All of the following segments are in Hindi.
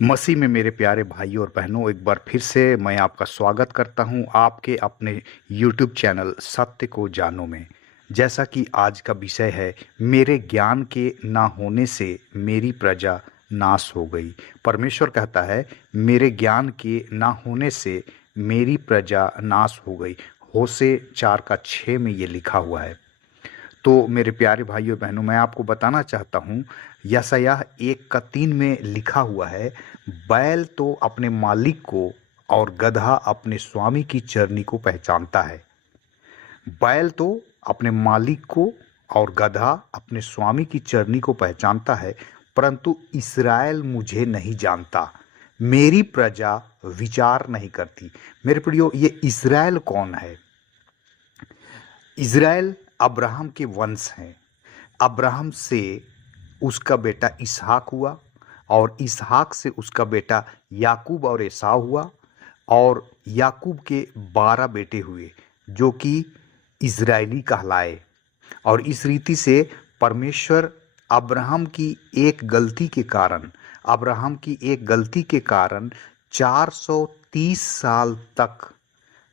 मसीह में मेरे प्यारे भाइयों और बहनों, एक बार फिर से मैं आपका स्वागत करता हूं आपके अपने YouTube चैनल सत्य को जानो में। जैसा कि आज का विषय है, मेरे ज्ञान के ना होने से मेरी प्रजा नाश हो गई। परमेश्वर कहता है, मेरे ज्ञान के ना होने से मेरी प्रजा नाश हो गई। होशे 4:6 में ये लिखा हुआ है। तो मेरे प्यारे भाइयों बहनों, मैं आपको बताना चाहता हूँ, यशायाह 1:3 में लिखा हुआ है, बैल तो अपने मालिक को और गदहा अपने स्वामी की चरनी को पहचानता है। बैल तो अपने मालिक को और गदहा अपने स्वामी की चरनी को पहचानता है, परंतु इस्राएल मुझे नहीं जानता, मेरी प्रजा विचार नहीं करती। मेरे प्रियो, ये इस्राएल कौन है? इज़राइल अब्राहम के वंश हैं। अब्राहम से उसका बेटा इसहाक हुआ, और इसहाक से उसका बेटा याकूब और एसाव हुआ, और याकूब के 12 बेटे हुए जो कि इज़राइली कहलाए। और इस रीति से परमेश्वर अब्राहम की एक गलती के कारण 430 साल तक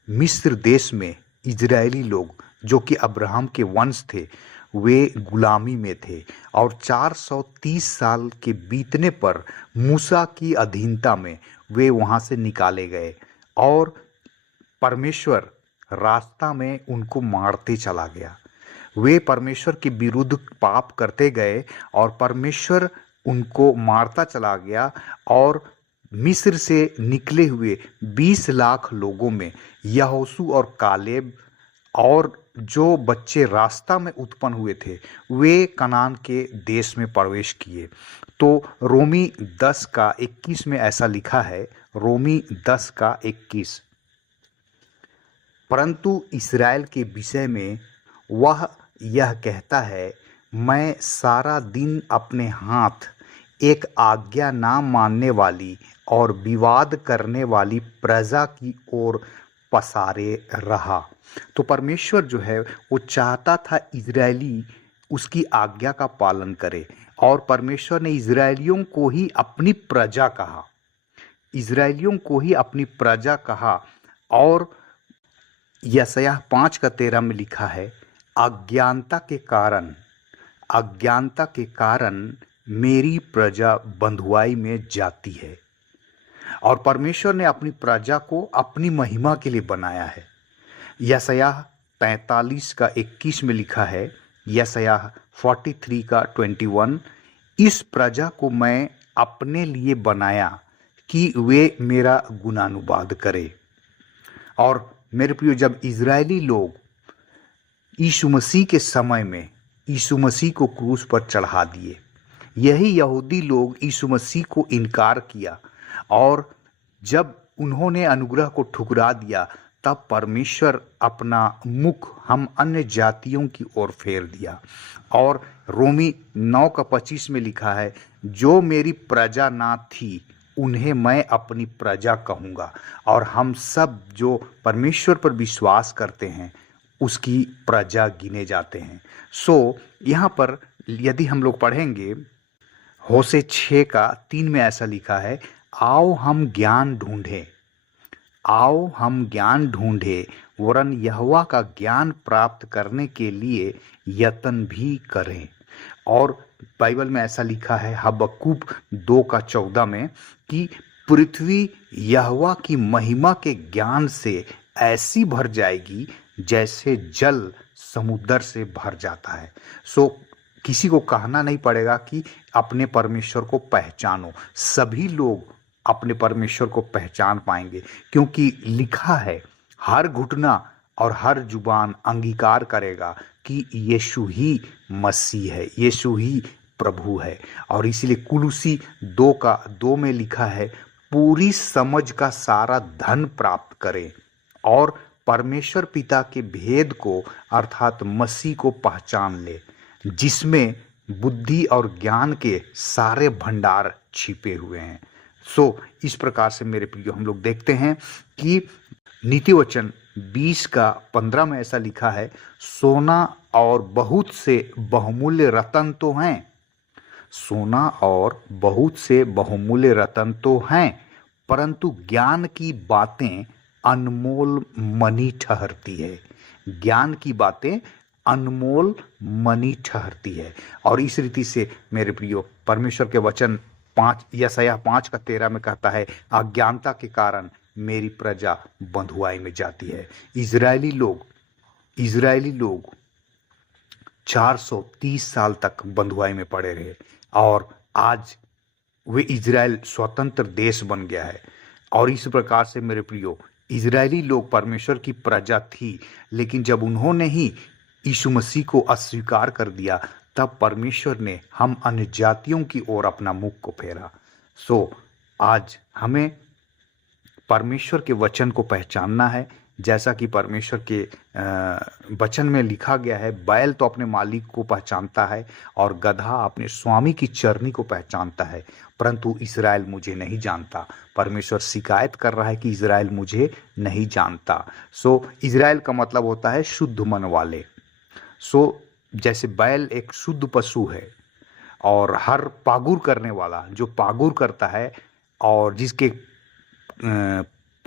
मिस्र देश में इजरायली लोग, जो कि अब्राहम के वंश थे, वे गुलामी में थे। और 430 साल के बीतने पर मूसा की अधीनता में वे वहां से निकाले गए, और परमेश्वर रास्ता में उनको मारते चला गया। वे परमेश्वर के विरुद्ध पाप करते गए और परमेश्वर उनको मारता चला गया। और मिस्र से निकले हुए 20 लाख लोगों में यहोशू और कालेब और जो बच्चे रास्ता में उत्पन्न हुए थे, वे कनान के देश में प्रवेश किए। तो रोमी 10:21 में ऐसा लिखा है, रोमी 10:21, परंतु इस्राएल के विषय में वह यह कहता है, मैं सारा दिन अपने हाथ एक आज्ञा ना मानने वाली और विवाद करने वाली प्रजा की ओर पसारे रहा। तो परमेश्वर जो है वो चाहता था इजरायली उसकी आज्ञा का पालन करे, और परमेश्वर ने इजरायलियों को ही अपनी प्रजा कहा। इजरायलियों को ही अपनी प्रजा कहा। और यशायाह 5:13 में लिखा है, अज्ञानता के कारण मेरी प्रजा बंधुआई में जाती है। और परमेश्वर ने अपनी प्रजा को अपनी महिमा के लिए बनाया है। यशायाह 43:21 में लिखा है, यशायाह 43:21, इस प्रजा को मैं अपने लिए बनाया कि वे मेरा गुणानुवाद करे। और मेरे प्रियो, जब इजरायली लोग यीशु मसीह के समय में यीशु मसीह को क्रूस पर चढ़ा दिए, यही यहूदी लोग यीशु मसीह को इनकार किया, और जब उन्होंने अनुग्रह को ठुकरा दिया, तब परमेश्वर अपना मुख हम अन्य जातियों की ओर फेर दिया। और रोमी 9:25 में लिखा है, जो मेरी प्रजा ना थी उन्हें मैं अपनी प्रजा कहूँगा। और हम सब जो परमेश्वर पर विश्वास करते हैं उसकी प्रजा गिने जाते हैं। यहाँ पर यदि हम लोग पढ़ेंगे, होशे 6:3 में ऐसा लिखा है, आओ हम ज्ञान ढूंढे वरन यहोवा का ज्ञान प्राप्त करने के लिए यत्न भी करें। और बाइबल में ऐसा लिखा है हबक्कूक 2:14 में कि पृथ्वी यहोवा की महिमा के ज्ञान से ऐसी भर जाएगी जैसे जल समुद्र से भर जाता है। किसी को कहना नहीं पड़ेगा कि अपने परमेश्वर को पहचानो, सभी लोग अपने परमेश्वर को पहचान पाएंगे, क्योंकि लिखा है, हर घुटना और हर जुबान अंगीकार करेगा कि यीशु ही मसीह है, यीशु ही प्रभु है। और इसीलिए कुलुसी 2:2 में लिखा है, पूरी समझ का सारा धन प्राप्त करें और परमेश्वर पिता के भेद को अर्थात मसीह को पहचान ले, जिसमें बुद्धि और ज्ञान के सारे भंडार छिपे हुए हैं। इस प्रकार से मेरे प्रियो, हम लोग देखते हैं कि नीति वचन 20:15 में ऐसा लिखा है, सोना और बहुत से बहुमूल्य रत्न तो हैं, सोना और बहुत से बहुमूल्य रत्न तो हैं, परंतु ज्ञान की बातें अनमोल मणि ठहरती है। ज्ञान की बातें अनमोल मणि ठहरती है। और इस रीति से मेरे प्रियो, परमेश्वर के वचन 5 यशायाह 5:13 में कहता है, अज्ञानता के कारण मेरी प्रजा बंधुआई में जाती है। इजरायली लोग 430 साल तक बंधुआई में पड़े रहे और आज वे इजराइल स्वतंत्र देश बन गया है। और इस प्रकार से मेरे प्रियो, इजरायली लोग परमेश्वर की प्रजा थी, लेकिन जब उन्होंने ही यीशु मसीह को अस्वीकार कर दिया, तब परमेश्वर ने हम अन्य जातियों की ओर अपना मुख को फेरा। आज हमें परमेश्वर के वचन को पहचानना है। जैसा कि परमेश्वर के वचन में लिखा गया है, बैल तो अपने मालिक को पहचानता है और गधा अपने स्वामी की चरनी को पहचानता है, परंतु इज़राइल मुझे नहीं जानता। परमेश्वर शिकायत कर रहा है कि इज़राइल मुझे नहीं जानता। इज़राइल का मतलब होता है शुद्ध मन वाले। जैसे बैल एक शुद्ध पशु है और हर पागुर करने वाला जो पागुर करता है और जिसके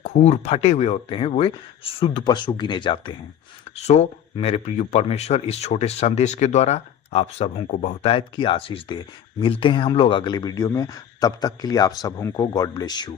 खूर फटे हुए होते हैं, वे शुद्ध पशु गिने जाते हैं। मेरे प्रिय, परमेश्वर इस छोटे संदेश के द्वारा आप सबों को बहुतायत की आशीष दे। मिलते हैं हम लोग अगले वीडियो में। तब तक के लिए आप सबों को गॉड ब्लेस यू।